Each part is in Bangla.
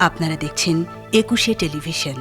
আপনারা দেখছেন একুশে টেলিভিশন।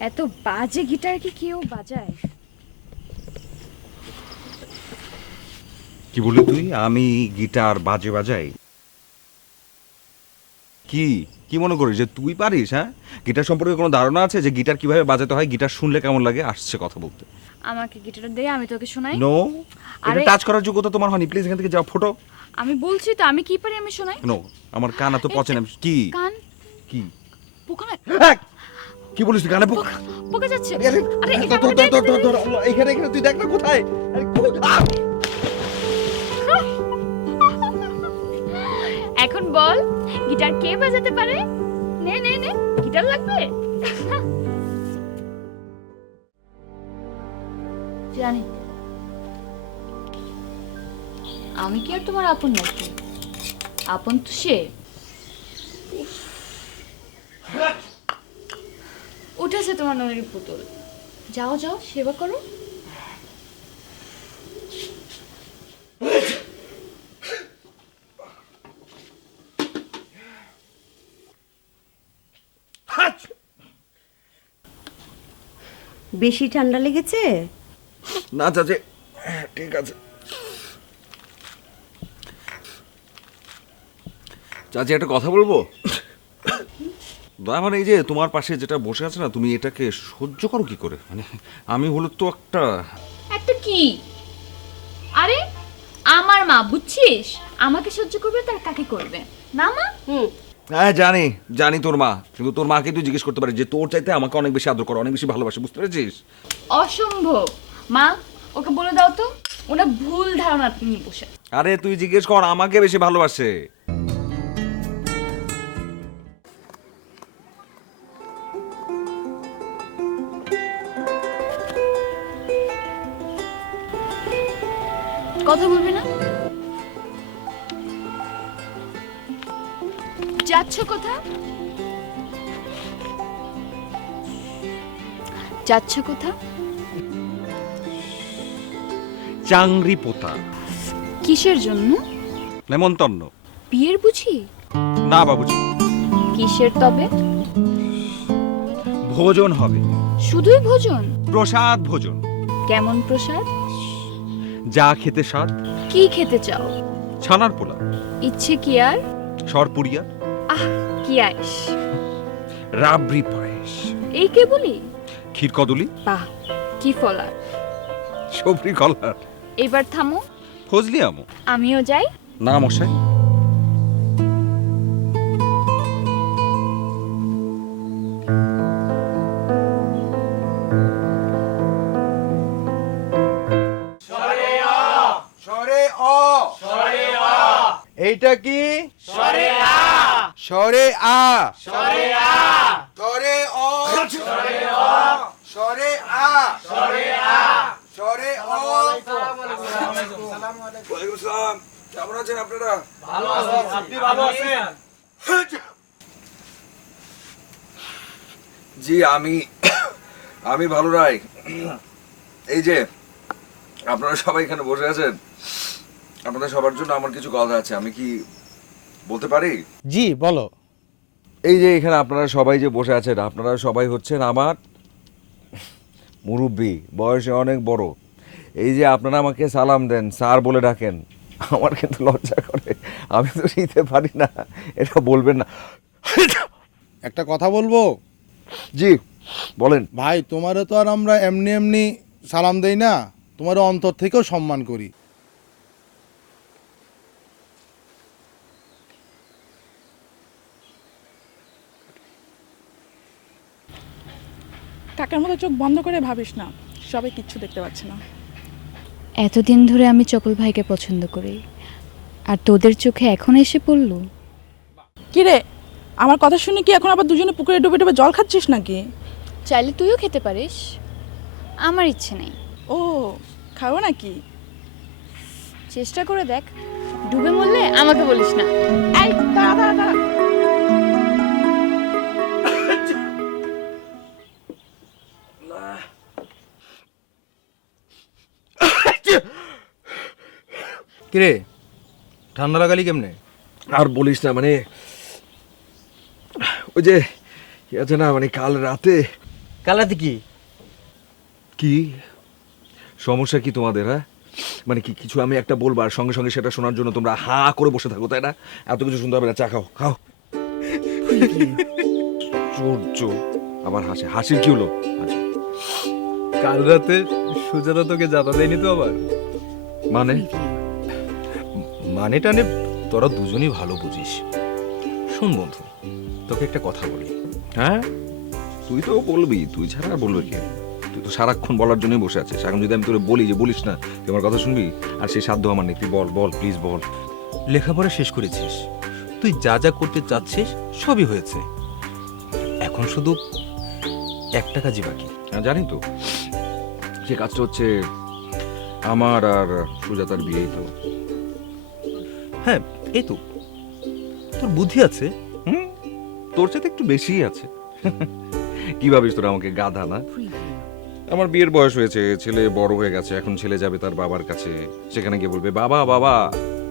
এত বাজে গিটার কি কেউ বাজায়? কি বলি তুই? আমি গিটার বাজে বাজাই? কি কি মনে করিস যে তুই পারিস? হ্যাঁ, গিটার সম্পর্কে কোনো ধারণা আছে যে গিটার কিভাবে বাজাতে হয়? গিটার শুনলে কেমন লাগে? আসছে কথা বলতে। আমাকে গিটার দে, আমি তোকে শোনাই। নো, এটা আরে- টাচ করার যোগ্যতা তোমার হয়নি। প্লিজ এখান থেকে যাও, ফটো। আমি বলছি তো আমি কি পারি, আমি শোনাই। নো, আমার কান এত পচে না। কি কান কি পোকা না- এক! কি বলিস তুই? কানে পোকা? পোকা যাচ্ছে। আরে, আরে ধর, এটা ধর, আমাকে ধর, দে, ধর, দে, ধর, আল্লাহ, এখানে এখানে তুই দেখ না কোথায়? আরে কোথায়? এখন বল, গিটার কে বাজাতে পারে? নে নে নে, গিটার লাগবে? জানি আমি কি আর তোমার আপন নাকি? আপন তো সে। উঠেছে তোমার ননির পুতুল। যাও যাও, সেবা করো। বেশি ঠান্ডা লেগেছে? না চাচি, ঠিক আছে চাচি, একটা কথা বলবো? আমার এই যে তোমার পাশে যেটা বসে আছে না, তুমি এটাকে সহ্য করো কি করে? মানে আমি হলো তো একটা একটা কি? আরে আমার মা, বুঝছিস? আমাকে সহ্য করবে তার কাকে করবে না মা? হ্যাঁ জানি জানি তোর মা, কিন্তু তোর মাকে তুই জিজ্ঞেস করতে পারিস যে তোর চাইতে আমাকে অনেক বেশি আদর করে, অনেক বেশি ভালোবাসে, বুঝতে পেরেছিস? অসম্ভব। মা, ওকে বলে দাও তো, ওরা ভুল ধারণা নিয়ে বসে। আরে তুই জিজ্ঞেস কর, আমাকে বেশি ভালোবাসে। কথা বলবি না? যাচ্ছ কোথা? যাচ্ছ কোথা? চাংরি পোতা। কিসের জন্য? নেমন্তন্ন। বিয়ের বুঝি? না বাবুজি, কিসের তবে? ভোজন হবে। শুধুই ভোজন? প্রসাদ ভোজন। কেমন প্রসাদ? যা খেতে স্বাদ। কি খেতে চাও? ছানার পোলা, ইচ্ছে কি আর? সরপুরিয়া, আহ, কি আইস! রাবড়ি পায়েস, এই কে বলি? ক্ষীর কদলি, বাহ, কি ফলার! সবরি কলার, এবার থামো, ফজলি আমো। আমিও যাই। না মশাই, এইটা কি? স্বরে আ। স্বরে আ। স্বরে আ। স্বরে অ। স্বরে অ। স্বরে আ। স্বরে আ। স্বরে অ। ওয়ালাইকুম আসসালাম। কেমন আছেন আপনারা? ভালো আছি। আপনি ভালো আছেন? জি, আমি ভালো নাই। এই যে আপনারা সবাই এখানে বসে আছেন, আপনাদের সবার জন্য আমার কিছু কথা আছে, আমি কি বলতে পারি? জি বলো। এই যে এখানে আপনারা সবাই যে বসে আছেন, আপনারা সবাই হচ্ছেন আমার মুরব্বি, বয়সে অনেক বড়। এই যে আপনারা আমাকে সালাম দেন, স্যার বলে ডাকেন, আমার কিন্তু লজ্জা করে, আমি তো নিতে পারি না, এটা বলবেন না। একটা কথা বলবো জি বলেন। ভাই, তোমারও তো আর আমরা এমনি এমনি সালাম দেই না, তোমার অন্তর থেকেও সম্মান করি। কাকের মতো চোখ বন্ধ করে ভাবিস না, সবাই কিচ্ছু দেখতে পাচ্ছে না। এতদিন ধরে আমি চপল ভাইকে পছন্দ করি, আর তোদের চোখে এখন এসে পড়লো? কি রে, আমার কথা শুনে কি এখন আবার দুজনে পুকুরে ডুবে ডুবে জল খাচ্ছিস নাকি? চাইলে তুইও খেতে পারিস, আমার ইচ্ছে নেই। ও, খাবো নাকি? চেষ্টা করে দেখ, ডুবে মরলে আমাকে বলিস না। এই দাঁড়া দাঁড়া দাঁড়া। কিরে, ঠান্ডা লাগালি কেমনে? আর বলিস না, মানে ওই যে কি আছে না, মানে কাল রাতে। কি কি সমস্যা কি তোমাদের? হ্যাঁ, মানে কি কিছু আমি একটা বলবো আর সঙ্গে সঙ্গে সেটা শোনার জন্য তোমরা হা করে বসে থাকো, তাই না? এত কিছু শুনতে হবে না, চা খাও খাও। চোর আবার হাসে, হাসির কি হলো? আচ্ছা, কাল রাতে সুজাতা তোকে জানা দেয়নি তো আবার? মানে মানে টানে তোরা দুজনই ভালো বুঝিস। শোন বন্ধু, তোকে একটা কথা বলি। হ্যাঁ, তুই তো বলবি, তুই ছাড়া আর বলবে কে? তুই তো সারাক্ষণ বলার জন্যই বসে আছিস। এখন যদি আমি তোরে বলি যে বলিস না, তুই আমার কথা শুনবি? আর সেই সাধ্য আমার নেই, তুই বল বল প্লিজ বল। লেখাপড়া শেষ করেছিস, তুই যা যা করতে চাচ্ছিস সবই হয়েছে, এখন শুধু একটা কাজই বাকি। হ্যাঁ জানি তো, সে কাজটা হচ্ছে আমার আর সুজাতার বিয়েই তো। হ্যাঁ, এই তো তোর বুদ্ধি আছে। তোর সাথে একটু বেশিই আছে। কি ভাবিস তোরা আমাকে, গাধা না? আমার বিয়ের বয়স হয়েছে, ছেলে বড় হয়ে গেছে, এখন ছেলে যাবে তার বাবার কাছে, সেখানে গিয়ে বলবে বাবা বাবা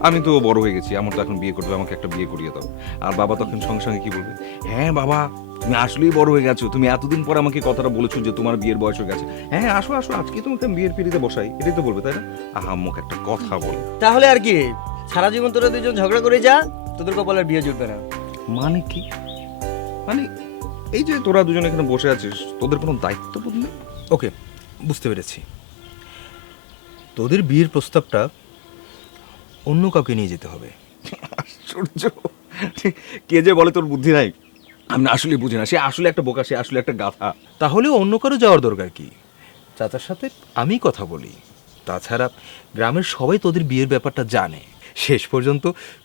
আমি তো বড় হয়ে গেছি, আমার তো এখন বিয়ে করবে, আমাকে একটা বিয়ে করিয়ে দাও। আর বাবা তখন সঙ্গে সঙ্গে কি বলবে? হ্যাঁ বাবা, তুমি আসলেই বড় হয়ে গেছো, তুমি এতদিন পর আমাকে কথাটা বলেছো যে তোমার বিয়ের বয়স হয়ে গেছে, হ্যাঁ আসো আসো আজকে তোমাকে আমি বিয়ের পিড়িতে বসাই, এটাই তো বলবে, তাই না? আহাম্মক একটা কথা বলে। তাহলে আর কি, সারা জীবন তোরা দুজন ঝগড়া করে যা, তোদের কপালের বিয়ে জুটবে না। মানে কি? মানে এই যে তোরা দুজন এখানে বসে আছিস, তোদের কোনো দায়িত্ববোধ নেই? ওকে, বুঝতে পেরেছি। তোদের বিয়ের প্রস্তাবটা অন্য কাউকে নিয়ে যেতে হবে। আশ্চর্য, কে যে বলে তোর বুদ্ধি নাই? আমি না আসলে বুঝি না, সে আসলে একটা বোকা, সে আসলে একটা গাধা। তাহলে অন্য কারো যাওয়ার দরকার কি? চাচার সাথে আমি কথা বলি, তাছাড়া গ্রামের সবাই তোদের বিয়ের ব্যাপারটা জানে, শেষ পর্যন্ত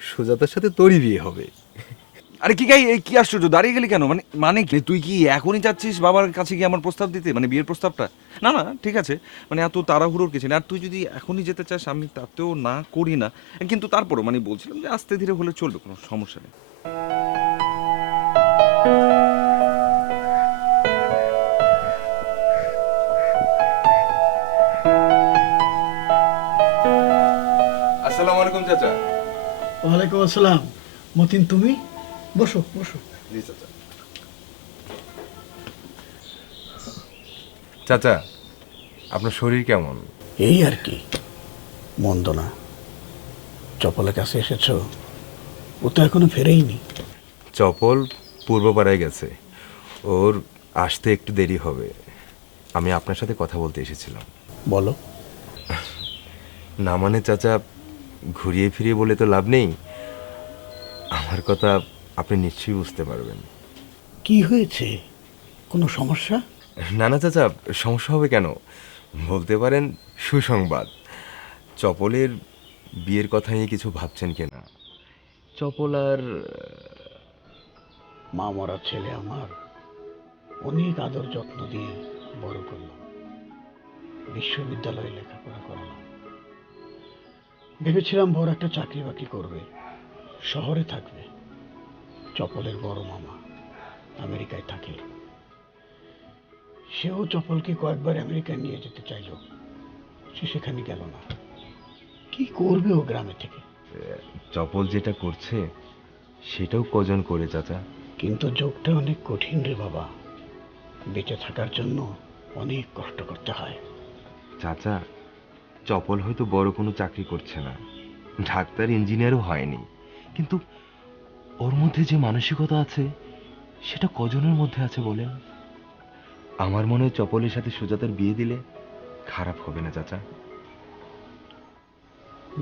সুজাতার সাথে তোরই বিয়ে হবে। আরে কি কি আশ্চর্য, দাঁড়িয়ে গেলি কেন? মানে মানে কি তুই কি এখনই যাচ্ছিস বাবার কাছে গিয়ে আমার প্রস্তাব দিতে, মানে বিয়ের প্রস্তাবটা? না না ঠিক আছে, মানে এত তাড়াহুড়োর কিছু না, আর তুই যদি এখনই যেতে চাস আমি তাতেও না করি না, কিন্তু তারপরও মানে বলছিলাম যে আস্তে ধীরে হলে চলবে, কোনো সমস্যা নেই। আসসালামু আলাইকুম চাচা। ওয়ালাইকুম আসসালাম। মতিন, তুমি বসো বসো। জি চাচা। চাচা, আপনার শরীর কেমন? এই আর কি, মন্দ না। চপলের কাছে এসেছো, ও তো এখনো ফেরেইনি। চপল পূর্বপাড়ায় গেছে, ওর আসতে একটু দেরি হবে। আমি আপনার সাথে কথা বলতে এসেছিলাম। বলো। না মানে চাচা, ঘুরিয়ে ফিরিয়ে বলে তো লাভ নেই, আমার কথা আপনি নিশ্চয়ই বুঝতে পারবেন। কি হয়েছে, কোনো সমস্যা? না না চাচা, সমস্যা হবে কেন? বলতে পারেন সুসংবাদ। চপলের বিয়ের কথা নিয়ে কিছু ভাবছেন কিনা? চপল আর মা মরা ছেলে আমার অনেক আদর যত্ন দিয়ে বড় করলাম, বিশ্ববিদ্যালয়ে লেখাপড়া করালাম, ভেবেছিলাম বড় একটা চাকরি বাকরি করবে, শহরে থাকবে। চপলের বড় মামা আমেরিকায় থাকে, সেও চপলকে কয়েকবার আমেরিকায় নিয়ে যেতে চাইল, সে সেখানে গেল না। কি করবে ও গ্রামে থেকে? চপল যেটা করছে সেটাও কজন করে চাচা? কিন্তু যোগটা অনেক কঠিন রে বাবা, বেঁচে থাকার জন্য অনেক কষ্ট করতে হয়। চাচা, চপল হয়তো বড় কোনো চাকরি করছে না, ডাক্তার ইঞ্জিনিয়ারও হয়নি, কিন্তু ওর মধ্যে যে মানসিকতা আছে সেটা কজনের মধ্যে আছে বলেন? আমার মনে হয় চপলের সাথে সুজাতার বিয়ে দিলে খারাপ হবে না চাচা।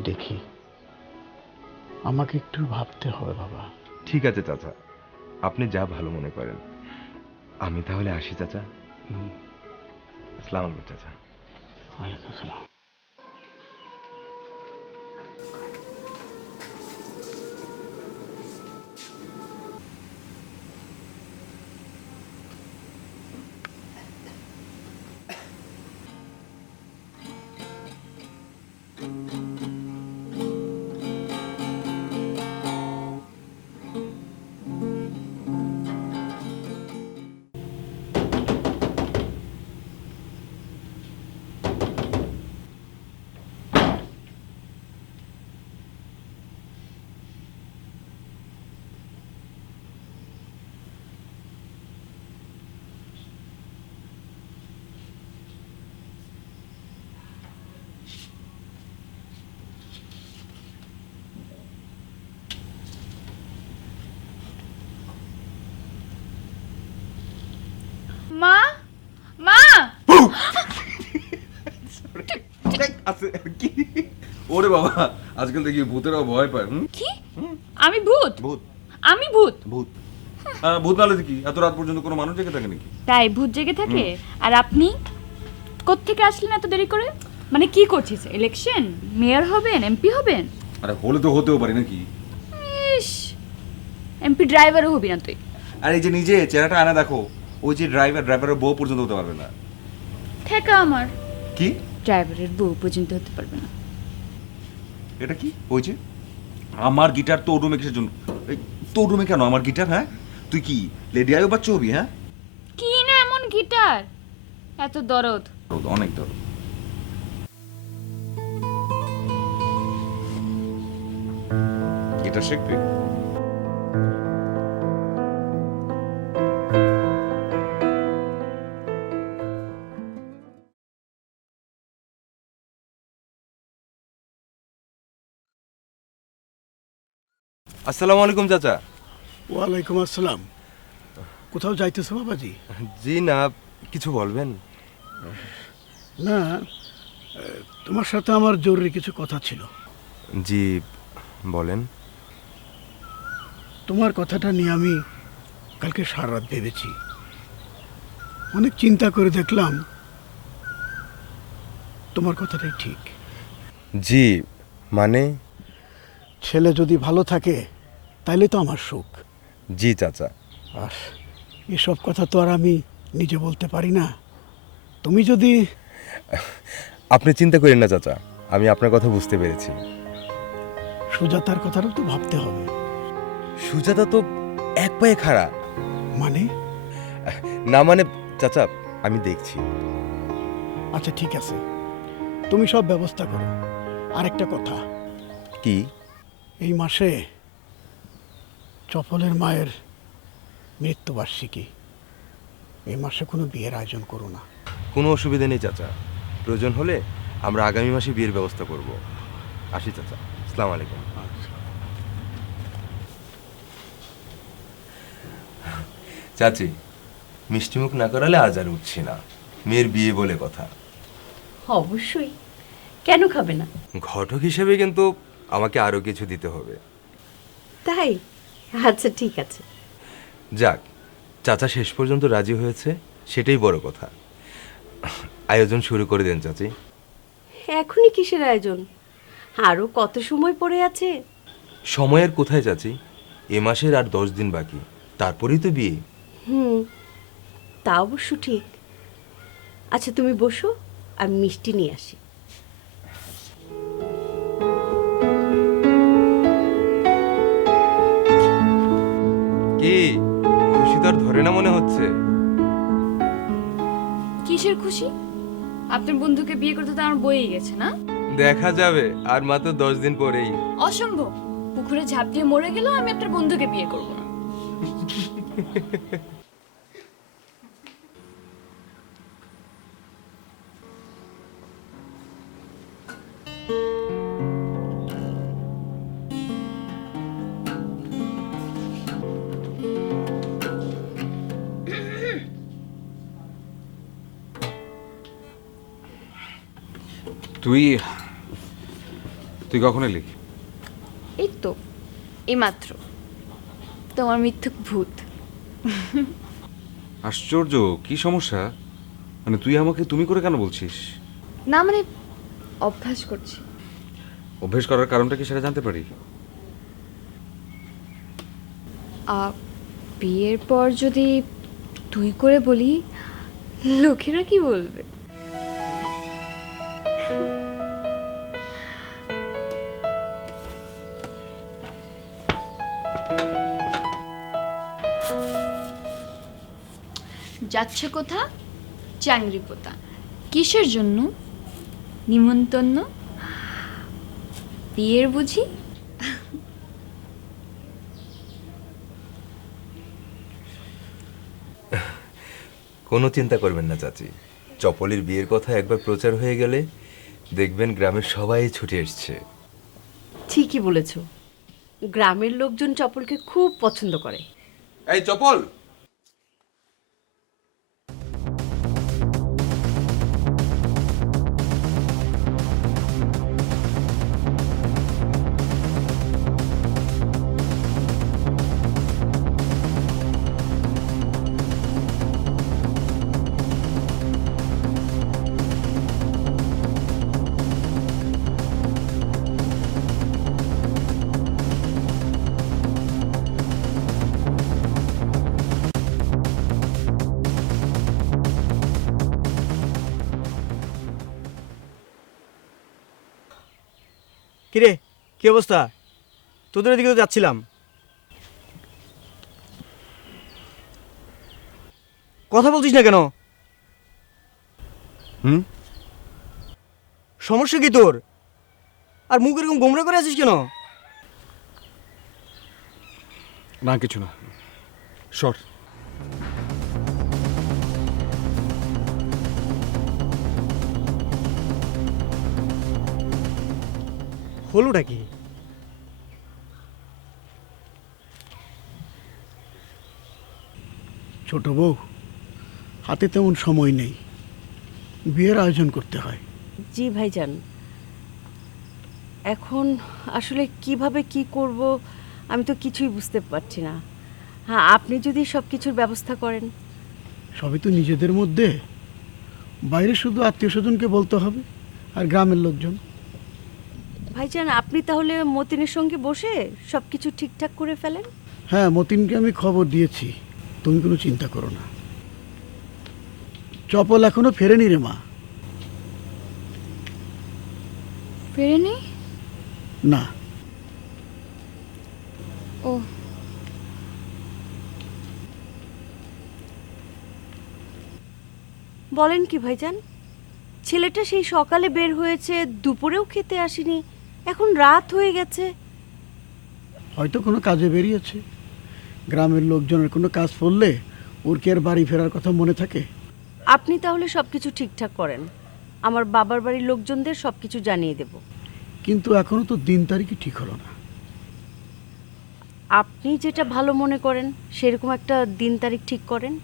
দেখি, আমাকে একটু ভাবতে হবে বাবা। ঠিক আছে চাচা, আপনি যা ভালো মনে করেন। আমি তাহলে আসি চাচা। আসসালামু আলাইকুম চাচা। ওয়ালাইকুম আসসালাম। মা, মা, ওরে বাবা, আজকাল দেখি ভূতেরাও ভয় পায়। কি? আমি ভূত? ভূত? আমি ভূত? ভূত? ভূত নালে কি এত রাত পর্যন্ত কোনো মানুষ জেগে থাকে নাকি? তাই ভূত জেগে থাকে? আর আপনি কোত্থেকে আসলেন এত দেরি করে? মানে কি করছিস? ইলেকশন? মেয়র হবেন? এমপি হবেন? আরে হলে তো হতেও পারি নাকি? ইস, এমপি ড্রাইভারও হবি না তুই। আর এই যে নিজে চেহারাটা আনা দেখো, ওই যে ড্রাইভারের বউ পর্যন্ত হতে পারবে না। ঠেকা আমার। কি? ড্রাইভারের বউ পর্যন্ত হতে পারবে না। এটা কি? ওই যে আমার গিটার তোর রুমে কিসের জন্য? এই তোর রুমে কেন আমার গিটার? হ্যাঁ, তুই কি লেডি আয়ো বাচ্চা হবি? হ্যাঁ, কি না এমন গিটার, এত দরদ? অনেক দরদ। গিটার শিখবি? আসসালামু আলাইকুম চাচা। ওয়ালাইকুম আসসালাম। কোথাও যাইতেছো বাবাজি? জি না, কিছু বলবেন? না, তোমার সাথে আমার জরুরি কিছু কথা ছিল। জি বলেন। তোমার কথাটা নিয়ে আমি কালকে সারা রাত ভেবেছি, অনেক চিন্তা করে দেখলাম তোমার কথাটাই ঠিক। জি মানে? ছেলে যদি ভালো থাকে তাইলে তো আমার সুখ। জি চাচা। আর এসব কথা তো আর আমি নিজে বলতে পারি না। তুমি যদি... আপনি চিন্তা করেন না চাচা, আমি আপনার কথা বুঝতে পেরেছি। সুজাতার কথাটাও তো ভাবতে হবে। সুজাতা তো এক পায়ে খাড়া। মানে? না মানে চাচা, আমি দেখছি। আচ্ছা ঠিক আছে, তুমি সব ব্যবস্থা করো। আরেকটা কথা। কি? এই মাসে চপলের মায়ের মৃত্যুবার্ষিকী। এই মাসে কোনো বিয়ের আয়োজন করো না। কোনো অসুবিধা নেই চাচা, প্রয়োজন হলে আমরা আগামী মাসে বিয়ের ব্যবস্থা করব। আসি চাচা, আসসালামু আলাইকুম। চাচি, মিষ্টিমুখ না করালে আজ আর উঠছি না। মেয়ের বিয়ে বলে কথা। অবশ্যই, কেন খাবে না? ঘটক হিসেবে কিন্তু আমাকে আরো কিছু দিতে হবে। তাই? আচ্ছা ঠিক আছে। যাক, চাচা শেষ পর্যন্ত রাজি হয়েছে, সেটাই বড় কথা। আয়োজন শুরু করে দেন চাচি। এখনই কিসের আয়োজন? আরো কত সময় পড়ে আছে? সময়ের কোথায় চাচি? এ মাসের আর 10 দিন বাকি, তারপরেই তো বিয়ে। তা অবশ্য ঠিক। আচ্ছা তুমি বসো, আমি মিষ্টি নিয়ে আসি। কি খুশি তো আর ধরে না মনে হচ্ছে? কিসের খুশি? আপনার বন্ধুকে বিয়ে করতে তো আমার বইই গেছে না? দেখা যাবে, আর মাত্র 10 দিন পরেই। অসম্ভব। পুকুরে ঝাঁপ দিয়ে মরে গেলেও আমি আপনার বন্ধুকে বিয়ে করব না। তুই তুই কখন এলি? এই তো এইমাত্র। তোমার মিথ্যুক ভূত। আশ্চর্য, কি সমস্যা? মানে তুই আমাকে তুমি করে কেন বলছিস? না মানে অভ্যাস করছি। অভ্যেস করার কারণটা কি সেটা জানতে পারি? বিয়ের পর যদি তুই করে বলি, লোকেরা কি বলবে? যাচ্ছে কোথা? চাংরি পোতা। কিসের জন্য? নিমন্তন্ন? বিয়ের বুঝি? কোনো চিন্তা করবেন না চাচি, চপলের বিয়ের কথা একবার প্রচার হয়ে গেলে দেখবেন গ্রামের সবাই ছুটে এসছে। ঠিকই বলেছ, গ্রামের লোকজন চপলকে খুব পছন্দ করে। এই চপল, কিরে, কি অবস্থা? তোদের এদিকে তো যাচ্ছিলাম। কথা বলছিস না কেন? সমস্যা কি তোর? আর মুখ এরকম গোমরা করে আছিস কেন? না কিছু না, সর। হলোটা কি? ছোট বউ, হাতে তেমন সময় নেই, বিয়ের আয়োজন করতে হয়। জি ভাইজান, এখন আসলে কিভাবে কি করব আমি তো কিছুই বুঝতে পারছি না। হ্যাঁ, আপনি যদি সব কিছুর ব্যবস্থা করেন। সবই তো নিজেদের মধ্যে, বাইরে শুধু আত্মীয় স্বজনকে বলতে হবে আর গ্রামের লোকজন। ভাইজান, আপনি তাহলে মতিনের সঙ্গে বসে সব কিছু ঠিকঠাক করে ফেলেন। হ্যাঁ, মতিনকে আমি খবর দিয়েছি, তুমি কোনো চিন্তা করো না। চপল এখনো ফেরেনি রে মা। ফেরেনি? না। ও, বলেন কি ভাইজান, ছেলেটা সেই সকালে বের হয়েছে, দুপুরেও খেতে আসেনি, এখন রাত হয়ে গেছে। হয়তো কোনো কাজে বেরিয়েছে। গ্রামের লোকজনের কোনো কাজ পড়লে ওর কি আর বাড়ি ফেরার কথা মনে থাকে? আপনি তাহলে সব কিছু ঠিকঠাক করেন, আমার বাবার বাড়ির লোকজনদের সব কিছু জানিয়ে দেব। কিন্তু এখনো তো দিন তারিখই ঠিক হলো না। আপনি যেটা ভালো মনে করেন সেরকম একটা দিন তারিখ ঠিক করেন।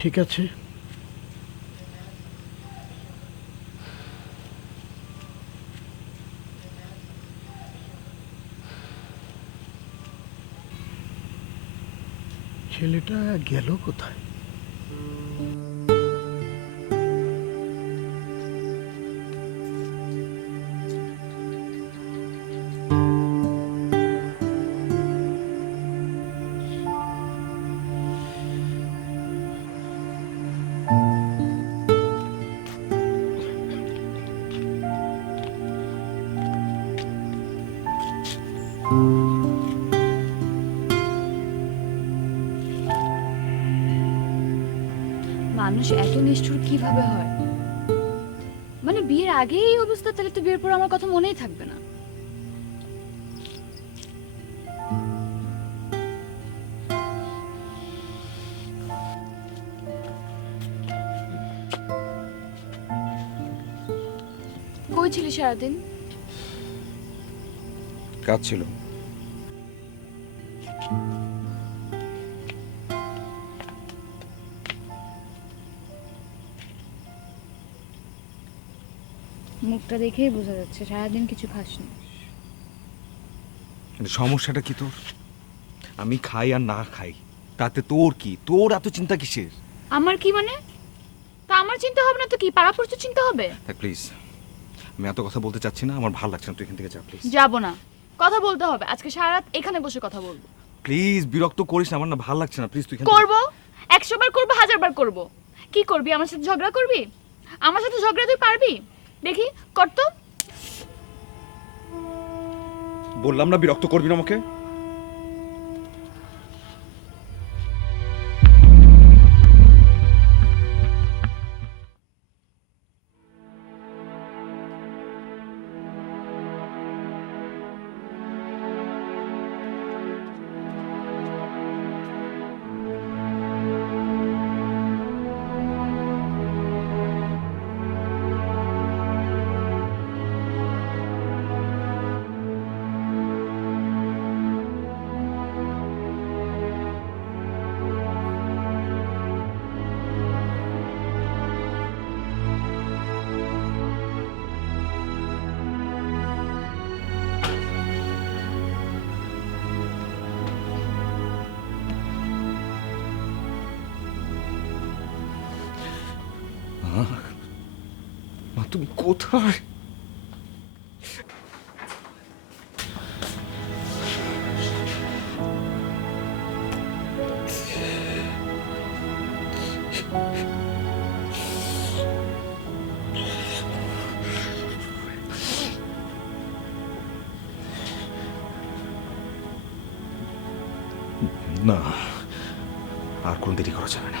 ঠিক আছে। ছেলেটা গেল কোথায়? মানুষ এত নিষ্ঠুর কিভাবে হয়? মানে বিয়ের আগে এই অবস্থা, তাহলে তো বিয়ের পর আমার কথা মনেই থাকবে না। কই ছিলি সারাদিন? কাজ ছিল। মুখটা দেখেই বোঝা যাচ্ছে সারাদিন কিছু খাসনি। সমস্যাটা কি তোর? আমি খাই আর না খাই তাতে তোর কি? তোর এত চিন্তা কিসের? আমার কি মানে? তা আমার চিন্তা হবে না তো কি, পাড়া পড়তে চিন্তা হবে? প্লিজ, আমি এত কথা বলতে চাচ্ছি না, আমার ভালো লাগছে না, তুই এখান থেকে যা প্লিজ। যাব না, কথা বলতে হবে। আজকে সারা রাত এখানে বসে কথা বলবো। প্লিজ বিরক্ত করিস না, আমার না ভালো লাগছে না, প্লিজ তুই এখান থেকে- করব, 100 বার করব, 1000 বার করব। কি করবি? আমার সাথে ঝগড়া করবি? আমার সাথে ঝগড়া তুই পারবি? দেখি কর তো। বললাম না বিরক্ত করবি না আমাকে। মা তুমি কোথায়? না, আর কোন দেরি করা যাবে না,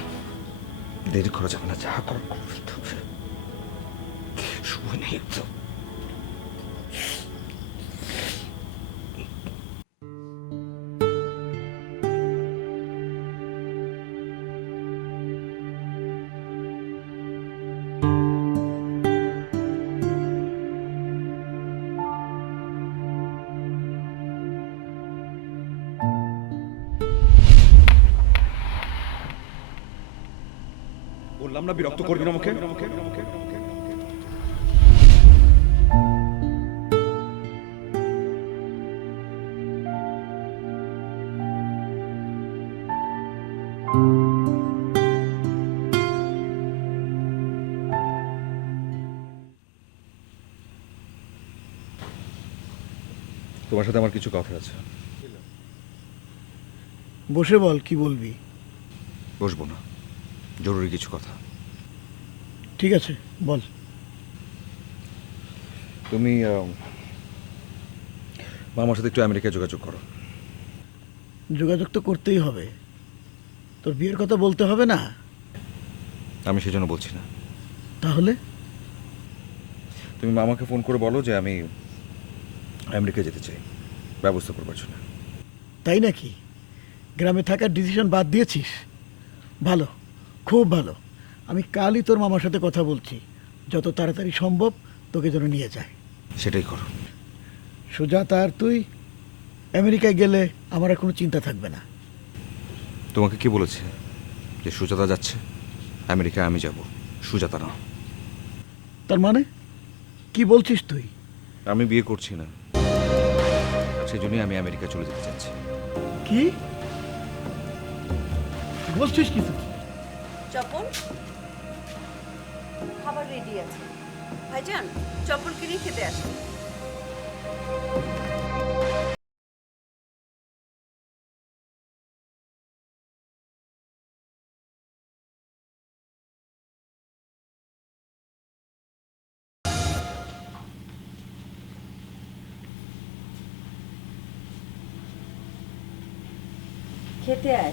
দেরি করা যাবে না, যা করার করতে হবে। শুয়ে নেই তো। বললাম না বিরক্ত করবি না আমাকে। তোমার সাথে আমার কিছু কথা আছে। বসে বল, কি বলবি? বসবো না, জরুরি কিছু কথা। ঠিক আছে, বল। তুমি মামার সাথে একটু আমেরিকায় যোগাযোগ করো। যোগাযোগ তো করতেই হবে, তোর বিয়ের কথা বলতে হবে না? আমি সেই জন্য বলছি না। তাহলে তুমি মামাকে ফোন করে বলো যে আমি আমেরিকায় যেতে চাই, ব্যবস্থা করবার জন্য। তাই নাকি? গ্রামে থাকার ডিসিশন বাদ দিয়েছিস? ভালো, খুব ভালো। আমি কালই তোর মামার সাথে কথা বলছি, যত তাড়াতাড়ি সম্ভব তোকে যেন নিয়ে যায়। সেটাই করো। সুজাতা আর তুই আমেরিকায় গেলে আমার আর কোনো চিন্তা থাকবে না। তোমাকে কি বলেছে যে সুজাতা যাচ্ছে আমেরিকায়, আমি যাব, সুজাতা না? তার মানে কি বলছিস তুই? আমি বিয়ে করছি না, সেই জন্যই আমি আমেরিকা চলে যেতে চাচ্ছি। কি বলছিস কি তুই? চপল, খাবার রেডি আছে। ভাইজান, চপল কিনে খেতে আসেন। খেতে আয়।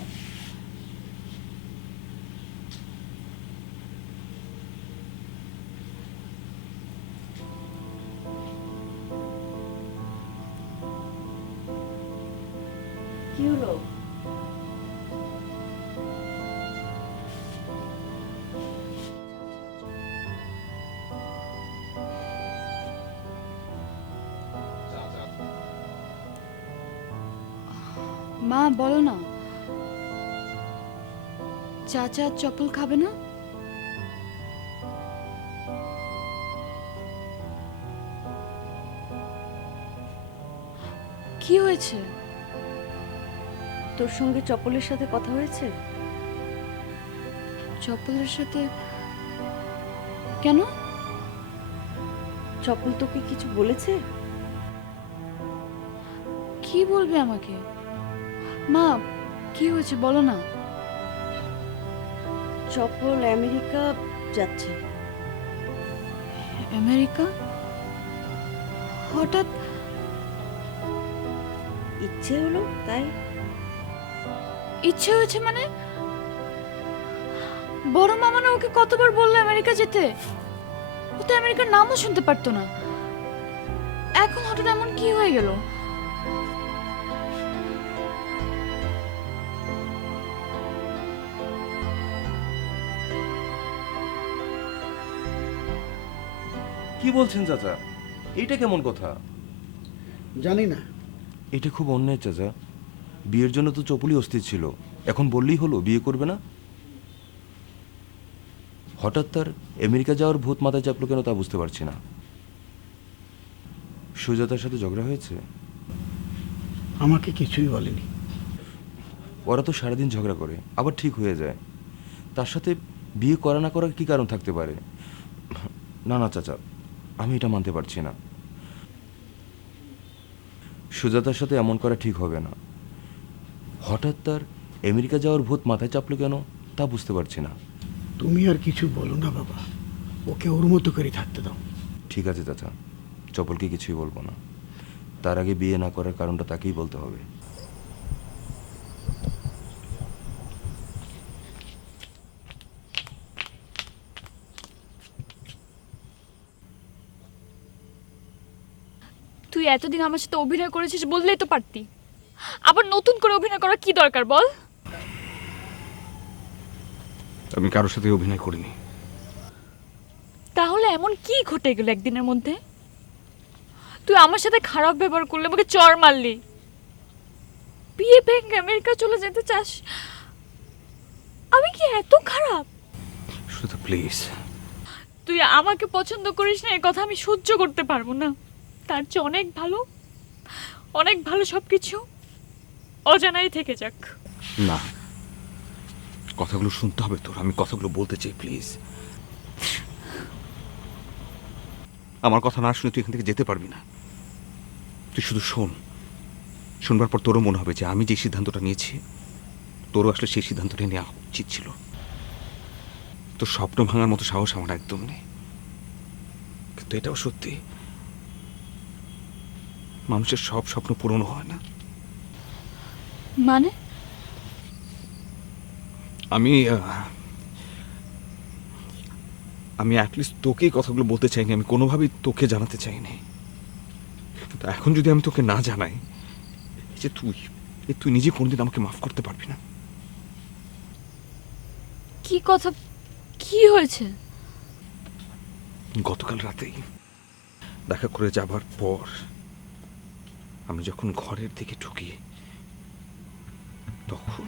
কি হলো? মা বলো না, চাচা চপ্পল খাবে না? কি হয়েছে? তোর সঙ্গে চপলের সাথে কথা হয়েছে? চপলের সাথে? কেন? চপল তোকে কিছু বলেছে? কি বলবে আমাকে? মা, কি হয়েছে বলো না। চপল আমেরিকা যাচ্ছে। আমেরিকা? হঠাৎ? ইচ্ছে হলো তাই। ইচ্ছে হয়েছে মানে? বড় মামা না ওকে কতবার বললো আমেরিকা যেতে? ও তো আমেরিকার নামও শুনতে পারতো না। এখন হঠাৎ এমন কি হয়ে গেল? কি বলছেন চাচা? এইটা কেমন কথা? জানি না। এটা খুব অন্যায় চাচা। বিয়ের জন্য তো চপলি অস্থির ছিল, এখন বললেই হলো বিয়ে করবে না। হঠাৎ তার আমেরিকা যাওয়ার ভূত মাথায় চাপলো কেন তা বুঝতে পারছি না। সুজাতার সাথে ঝগড়া হয়েছে? আমাকে কিছুই বলেনি। ওরা তো সারাদিন ঝগড়া করে আবার ঠিক হয়ে যায়। তার সাথে বিয়ে করা না করার কি কারণ থাকতে পারে? না না চাচা, আমি এটা মানতে পারছি না। সুজাতার সাথে এমন করা ঠিক হবে না। হঠাৎ তার আমেরিকা যাওয়ার ভূত মাথায় চাপলো কেন তা বুঝতে পারছি না। তুমি আর কিছু বলো না বাবা, ওকে ওর মতো করে থাকতে দাও। ঠিক আছে চাচা, চপলকে কিছুই বলবো না। তার আগে বিয়ে না করার কারণটা তাকেই বলতে হবে। তুই এতদিন আমার সাথে অভিনয় করেছিস বললেই তো পারতি। আবার নতুন করে অভিনয় করার কি দরকার বল? আমি কারোর সাথে অভিনয় করিনি। তাহলে এমন কি ঘটে গেল একদিনের মধ্যে? তুই আমার সাথে খারাপ ব্যবহার করলে, আমাকে চড় মারলি, বিয়ে ভেঙে আমেরিকা চলে যেতে চাস। আমি কি এত খারাপ? সুজাতা প্লিজ। তুই আমাকে পছন্দ করিস না, এ কথা আমি সহ্য করতে পারবো না। তার চেয়ে অনেক ভালো, অনেক ভালো সবকিছু অজানাই থেকে যাক। না, কথাগুলো শুনতে হবে তোর। আমি কথাগুলো বলতে চাই প্লিজ। আমার কথা না শুনে তুই এখান থেকে যেতে পারবি না। তুই শুধু শোন। শুনবার পর তোরও মনে হবে যে আমি যে সিদ্ধান্তটা নিয়েছি, তোরও আসলে সেই সিদ্ধান্তটা নেওয়া উচিত ছিল। তোর স্বপ্ন ভাঙার মতো সাহস আমার একদম নেই। কিন্তু এটাও সত্যি, মানুষের সব স্বপ্ন পূরণ হয় না। মানে? আমি অ্যাটলিস্ট তোকেই কথাগুলো বলতে চাইনি। আমি কোনোভাবেই তোকে জানাতে চাইনি। কিন্তু এখন যদি আমি তোকে না জানাই, যে তুই নিজে কোনদিন আমাকে মাফ করতে পারবি না। কি কথা? কি হয়েছে? গতকাল রাতেই দেখা করে যাবার পর আমি যখন ঘরের দিকে ঢুকি, তখন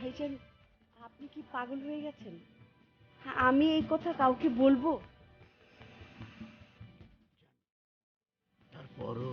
ভাইজান, আপনি কি পাগল হয়ে গেছেন? হ্যাঁ, আমি এই কথা কাউকে বলবো? তারপরও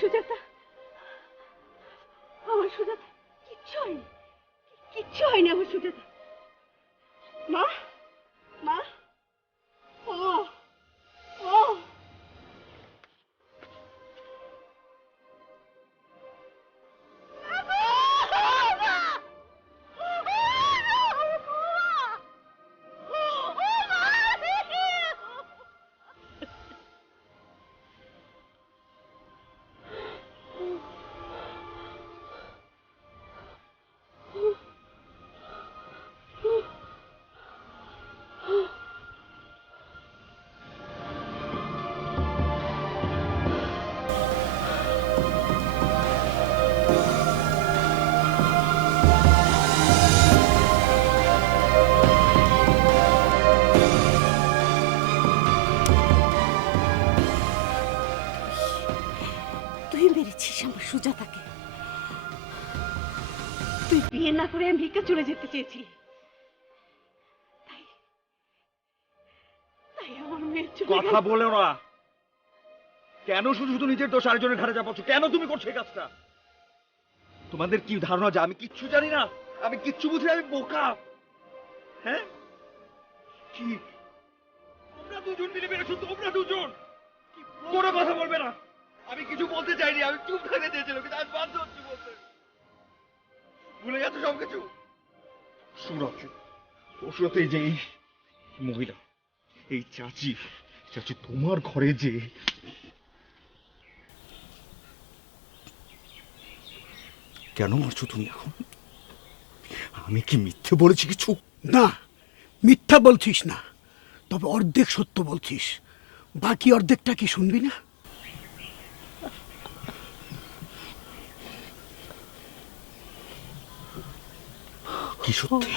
সুজাতা, আমার সুজাতা, কিচ্ছু হয়নি, কিচ্ছু হয়নি আমার সুজাতা। মা, মা, ও ও তুই মেরেছিস আমার সুজাতাকে। তুই বিয়ে না করে আমেরিকা চলে যেতে চেয়েছিলি, তাই তাই আমার মেয়ে চলে গেল। কথা বলে না, কেন শুধু শুধু নিজের দোষ আরেকজনের ঘাড়ে চাপাচ্ছ? কেন তুমি করছো এই কাজটা? তোমাদের কি ধারণা যে আমি কিচ্ছু জানি না, আমি কিচ্ছু বুঝি না, আমি বোকা? হ্যাঁ, কি তোমরা দুজন মিলে বেরোছো? তোমরা দুজন কোনো কথা বলবে না। আমি কিছু বলতে চাইনি, আমি চুপ থাকতে চেয়েছিলাম, কিন্তু আজ বাধ্য হচ্ছি বলতে। ভুলে গেছো সবকিছু? সুরত, সুরত, এই যে এই মহিলা, এই চাচি, চাচি তোমার ঘরে যে কেন আছো তুমি এখন? আমি কি মিথ্যে বলেছি কিছু? না, মিথ্যা বলছিস না, তবে অর্ধেক সত্য বলছিস। বাকি অর্ধেকটা কি শুনবি না? কি সত্যি?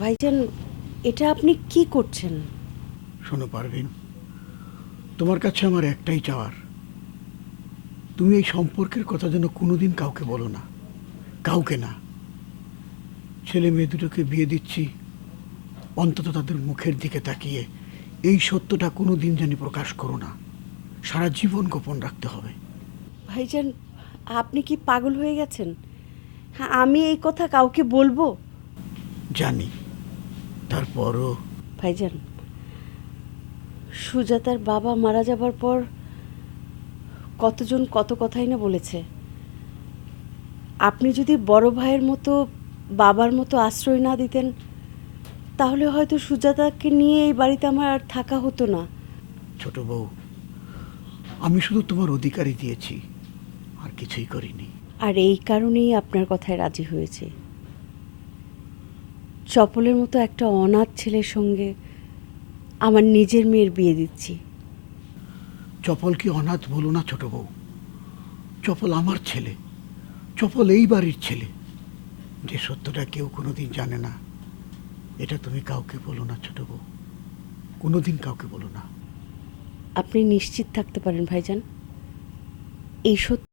ভাইজান, এটা আপনি কি করছেন? শোনো পারভিন, তোমার কাছে আমার একটাই চাওয়ার, তুমি এই সম্পর্কের কথা যেন কোনোদিন কাউকে বলো না, কাউকে না। ছেলে মেয়ে দুটোকে বিয়ে দিচ্ছি, অন্তত তাদের মুখের দিকে তাকিয়ে এই সত্যটা কোনোদিন জানি প্রকাশ করো না। সারা জীবন গোপন রাখতে হবে। ভাইজান, আপনি কি পাগল হয়ে গেছেন? হ্যাঁ, আমি এই কথা কাউকে বলবো? জানি, তারপরও ভাইজান, সুজাতার বাবা মারা যাবার পর কতজন কত কথাই না বলেছে। আপনি যদি বড় ভাইয়ের মতো, বাবার মতো আশ্রয় না দিতেন, তাহলে হয়তো সুজাতাকে নিয়ে এই বাড়িতে আমার আর থাকা হতো না। ছোট বউ, আমি শুধু তোমার অধিকারই দিয়েছি, আর কিছুই করিনি। আর এই কারণেই আপনার কথায় রাজি হয়েছে। চপলের মতো একটা অনাথ ছেলের সঙ্গে আমার নিজের মেয়ের বিয়ে দিচ্ছি। চপল কি অনাথ বলো না ছোট বউ? চপল আমার ছেলে, চপল এই বাড়ির ছেলে। যে সত্যটা কেউ কোনোদিন জানে না, এটা তুমি কাউকে বলো না ছোট বউ, কোনোদিন কাউকে বলো না। আপনি নিশ্চিত থাকতে পারেন ভাইজান, এই সত্য